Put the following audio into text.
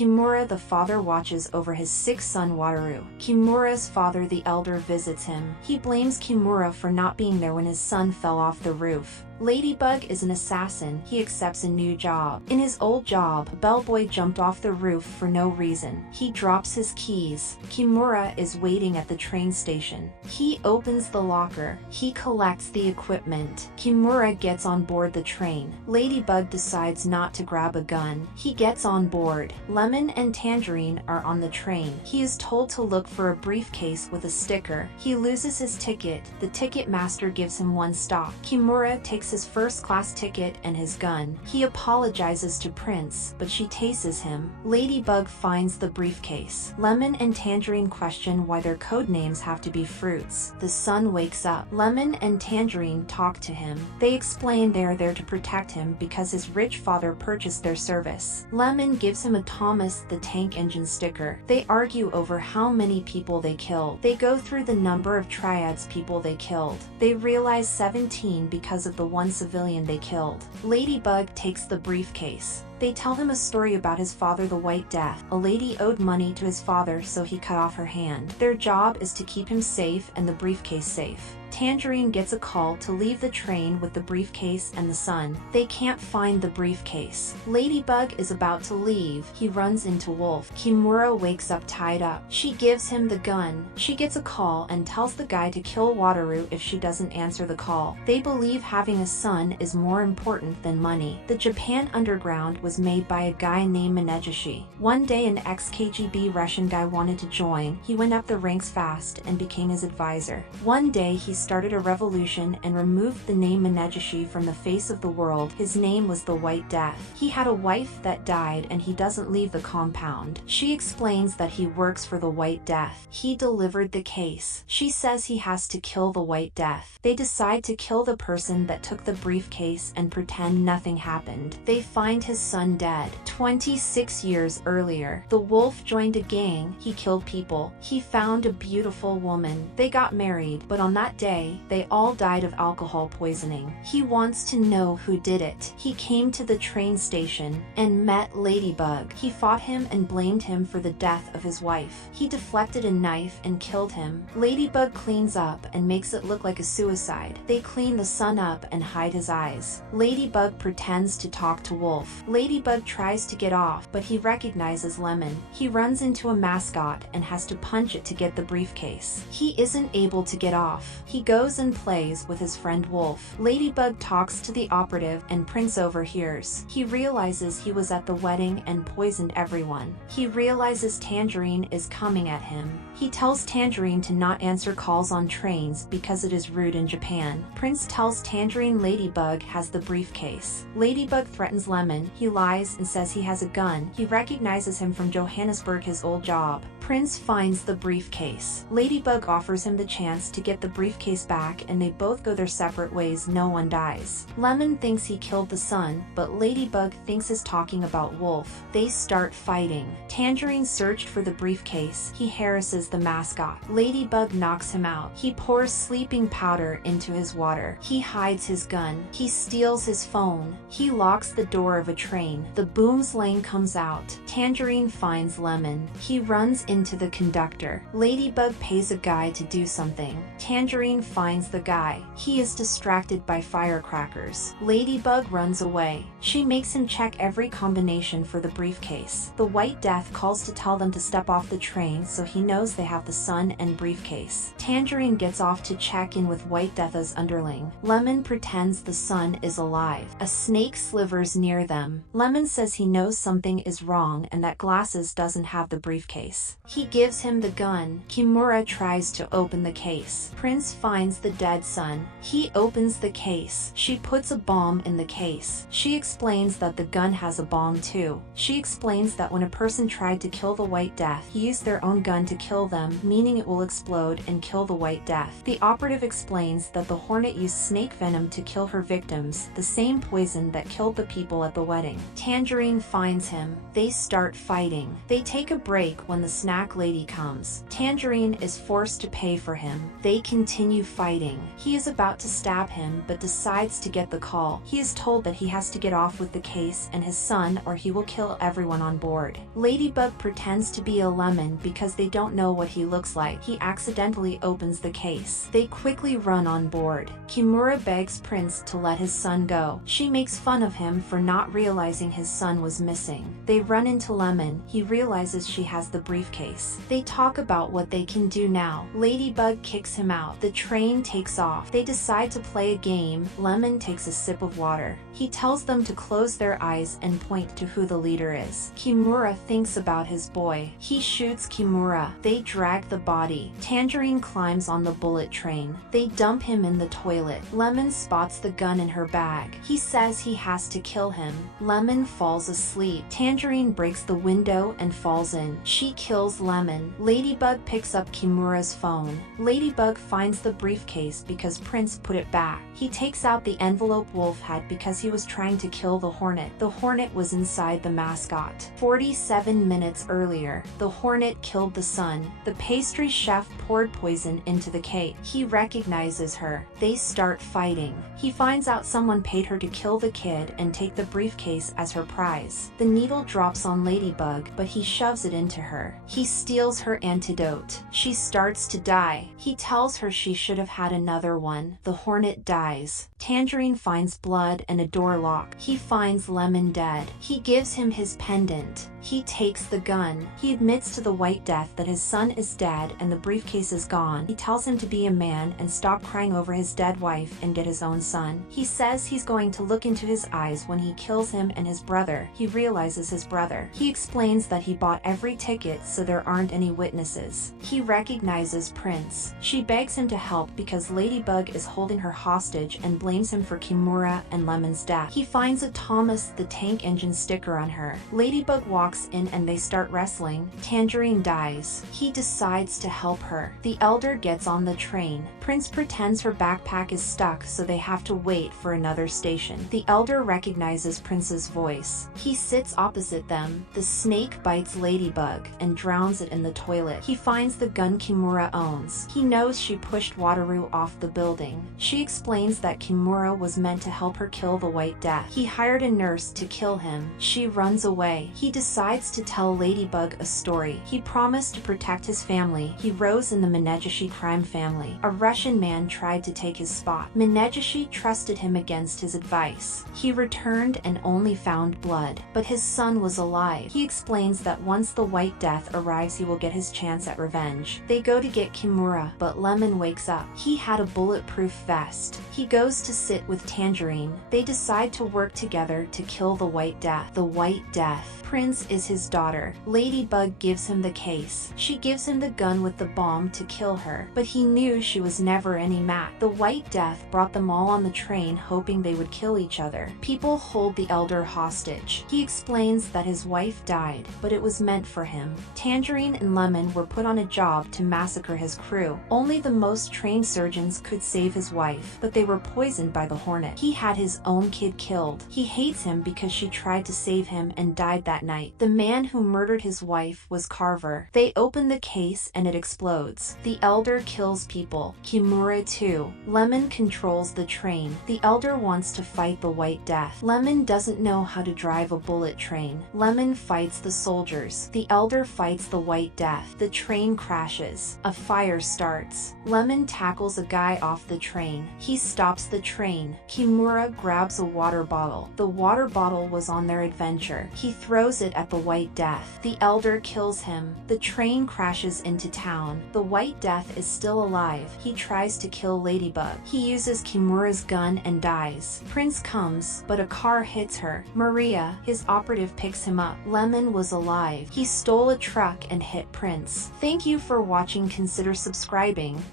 Kimura the father watches over his sick son Wataru. Kimura's father the elder visits him. He blames Kimura for not being there when his son fell off the roof. Ladybug is an assassin. He accepts a new job. In his old job, a bellboy jumped off the roof for no reason. He drops his keys. Kimura is waiting at the train station. He opens the locker. He collects the equipment. Kimura gets on board the train. Ladybug decides not to grab a gun. He gets on board. Lemon and Tangerine are on the train. He is told to look for a briefcase with a sticker. He loses his ticket. The ticket master gives him one stop. Kimura takes his first-class ticket and his gun. He apologizes to Prince, but she tases him. Ladybug finds the briefcase. Lemon and Tangerine question why their code names have to be fruits. The sun wakes up. Lemon and Tangerine talk to him. They explain they are there to protect him because his rich father purchased their service. Lemon gives him a Thomas the Tank Engine sticker. They argue over how many people they killed. They go through the number of triads people they killed. They realize 17 because of the one civilian they killed. Ladybug takes the briefcase. They tell him a story about his father the White Death. A lady owed money to his father, so he cut off her hand. Their job is to keep him safe and the briefcase safe. Tangerine gets a call to leave the train with the briefcase and the sun. They can't find the briefcase. Ladybug is about to leave. He runs into Wolf. Kimura wakes up tied up. She gives him the gun. She gets a call and tells the guy to kill Wataru if she doesn't answer the call. They believe having a son is more important than money. The Japan Underground was made by a guy named Minegishi. One day an ex-KGB Russian guy wanted to join. He went up the ranks fast and became his advisor. One day he started a revolution and removed the name Minegishi from the face of the world. His name was the White Death. He had a wife that died and he doesn't leave the compound. She explains that he works for the White Death. He delivered the case. She says he has to kill the White Death. They decide to kill the person that took the briefcase and pretend nothing happened. They find his son dead. 26 years earlier, the wolf joined a gang. He killed people. He found a beautiful woman. They got married, but on that day, they all died of alcohol poisoning. He wants to know who did it. He came to the train station and met Ladybug. He fought him and blamed him for the death of his wife. He deflected a knife and killed him. Ladybug cleans up and makes it look like a suicide. They clean the sun up and hide his eyes. Ladybug pretends to talk to Wolf. Ladybug tries to get off, but he recognizes Lemon. He runs into a mascot and has to punch it to get the briefcase. He isn't able to get off. He goes and plays with his friend Wolf. Ladybug talks to the operative and Prince overhears. He realizes he was at the wedding and poisoned everyone. He realizes Tangerine is coming at him. He tells Tangerine to not answer calls on trains because it is rude in Japan. Prince tells Tangerine Ladybug has the briefcase. Ladybug threatens Lemon. He lies and says he has a gun. He recognizes him from Johannesburg, his old job. Prince finds the briefcase. Ladybug offers him the chance to get the briefcase back and they both go their separate ways. No one dies. Lemon thinks he killed the son, but Ladybug thinks he's talking about Wolf. They start fighting. Tangerine searched for the briefcase. He harasses the mascot. Ladybug knocks him out. He pours sleeping powder into his water. He hides his gun. He steals his phone. He locks the door of a train. The boomslang comes out. Tangerine finds Lemon. He runs into the conductor. Ladybug pays a guy to do something. Tangerine finds the guy. He is distracted by firecrackers. Ladybug runs away. She makes him check every combination for the briefcase. The White Death calls to tell them to step off the train, so he knows they have the sun and briefcase. Tangerine gets off to check in with White Death's underling. Lemon pretends the sun is alive. A snake slithers near them. Lemon says he knows something is wrong and that Glasses doesn't have the briefcase. He gives him the gun. Kimura tries to open the case. Prince finds the dead son. He opens the case. She puts a bomb in the case. She explains that the gun has a bomb too. She explains that when a person tried to kill the White Death, he used their own gun to kill them, meaning it will explode and kill the White Death. The operative explains that the Hornet used snake venom to kill her victims, the same poison that killed the people at the wedding. Tangerine finds him. They start fighting. They take a break when the snack lady comes. Tangerine is forced to pay for him. They continue continue fighting. He is about to stab him but decides to get the call. He is told that he has to get off with the case and his son or he will kill everyone on board. Ladybug pretends to be a lemon because they don't know what he looks like. He accidentally opens the case. They quickly run on board. Kimura begs Prince to let his son go. She makes fun of him for not realizing his son was missing. They run into Lemon. He realizes she has the briefcase. They talk about what they can do now. Ladybug kicks him out. The train takes off. They decide to play a game. Lemon takes a sip of water. He tells them to close their eyes and point to who the leader is. Kimura thinks about his boy. He shoots Kimura. They drag the body. Tangerine climbs on the bullet train. They dump him in the toilet. Lemon spots the gun in her bag. He says he has to kill him. Lemon falls asleep. Tangerine breaks the window and falls in. She kills Lemon. Ladybug picks up Kimura's phone. Ladybug finds the briefcase because Prince put it back. He takes out the envelope Wolf had because he was trying to kill the Hornet. The Hornet was inside the mascot. 47 minutes earlier, the Hornet killed the son. The pastry chef poured poison into the cake. He recognizes her. They start fighting. He finds out someone paid her to kill the kid and take the briefcase as her prize. The needle drops on Ladybug, but he shoves it into her. He steals her antidote. She starts to die. He tells her she should have had another one. The Hornet dies. Tangerine finds blood and a door lock. He finds Lemon dead. He gives him his pendant. He takes the gun. He admits to the White Death that his son is dead and the briefcase is gone. He tells him to be a man and stop crying over his dead wife and get his own son. He says he's going to look into his eyes when he kills him and his brother. He realizes his brother. He explains that he bought every ticket so there aren't any witnesses. He recognizes Prince. She begs him to help because Ladybug is holding her hostage and blames him for Kimura and Lemon's death. He finds a Thomas the Tank Engine sticker on her. Ladybug walks in and they start wrestling. Tangerine dies. He decides to help her. The Elder gets on the train. Prince pretends her backpack is stuck so they have to wait for another station. The Elder recognizes Prince's voice. He sits opposite them. The snake bites Ladybug and drowns it in the toilet. He finds the gun Kimura owns. He knows she pushed Wataru off the building. She explains that Kimura was meant to help her kill the White Death. He hired a nurse to kill him. She runs away. He decides to tell Ladybug a story. He promised to protect his family. He rose in the Menegishi crime family. A Russian man tried to take his spot. Menegishi trusted him against his advice. He returned and only found blood, but his son was alive. He explains that once the White Death arrives he will get his chance at revenge. They go to get Kimura, but Lemon wakes up. He had a bulletproof vest. He goes to sit with Tangerine. They decide to work together to kill the White Death. The White Death. Prince is his daughter. Ladybug gives him the case. She gives him the gun with the bomb to kill her, but he knew she was never any match. The White Death brought them all on the train hoping they would kill each other. People hold the Elder hostage. He explains that his wife died, but it was meant for him. Tangerine and Lemon were put on a job to massacre his crew. Only the most trained surgeons could save his wife, but they were poisoned by the Hornet. He had his own kid killed. He hates him because she tried to save him and died that night. The man who murdered his wife was Carver. They open the case and it explodes. The Elder kills people. Kimura too. Lemon controls the train. The Elder wants to fight the White Death. Lemon doesn't know how to drive a bullet train. Lemon fights the soldiers. The Elder fights the White Death. The train crashes. A fire starts. Lemon tackles a guy off the train. He stops the train. Kimura grabs a water bottle. The water bottle was on their adventure. He throws it at the White Death. The Elder kills him. The train crashes into town. The White Death is still alive. He tries to kill Ladybug. He uses Kimura's gun and dies. Prince comes, but a car hits her. Maria, his operative, picks him up. Lemon was alive. He stole a truck and hit Prince. Thank you for watching. Consider subscribing.